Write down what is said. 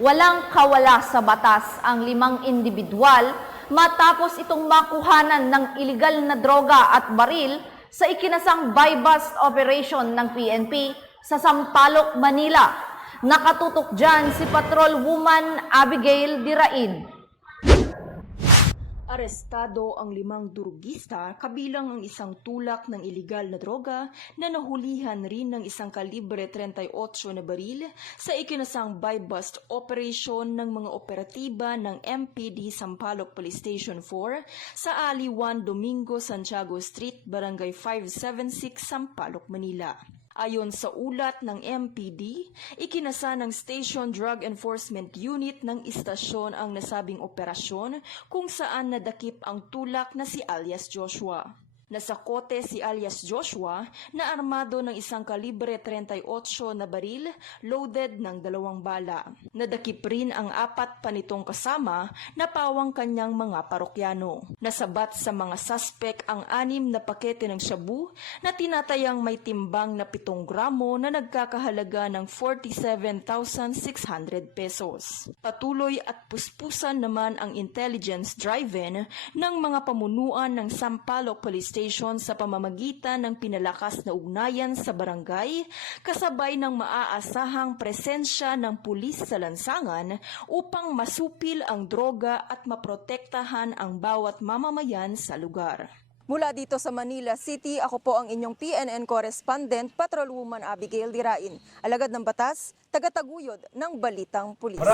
Walang kawala sa batas ang 5 individual matapos itong makuhanan ng iligal na droga at baril sa ikinasang buy-bust operation ng PNP sa Sampaloc, Manila. Nakatutok dyan si Patrol Woman Abigail Dirain. Arestado ang 5 durugista kabilang ang isang tulak ng iligal na droga na nahulihan rin ng isang kalibre 38 na baril sa ikinasang buy-bust operation ng mga operatiba ng MPD Sampaloc Police Station 4 sa Ali Juan Domingo Santiago Street, Barangay 576, Sampaloc, Manila. Ayon sa ulat ng MPD, ikinasa ng Station Drug Enforcement Unit ng istasyon ang nasabing operasyon kung saan nadakip ang tulak na si alias Joshua. Nasa kote si alias Joshua na armado ng isang kalibre 38 na baril loaded ng 2 bala. Nadakip rin ang 4 pa nitong kasama na pawang kanyang mga parokyano. Nasabat sa mga suspek ang 6 na pakete ng shabu na tinatayang may timbang na 7 gramo na nagkakahalaga ng 47,600 pesos. Patuloy at puspusan naman ang intelligence drive-in ng mga pamunuan ng Sampaloc Police Station sa pamamagitan ng pinalakas na ugnayan sa barangay kasabay ng maaasahang presensya ng pulis sa lansangan upang masupil ang droga at maprotektahan ang bawat mamamayan sa lugar. Mula dito sa Manila City, ako po ang inyong PNN correspondent, Patrol Woman Abigail Dirain. Alagad ng batas, tagataguyod ng Balitang Pulis.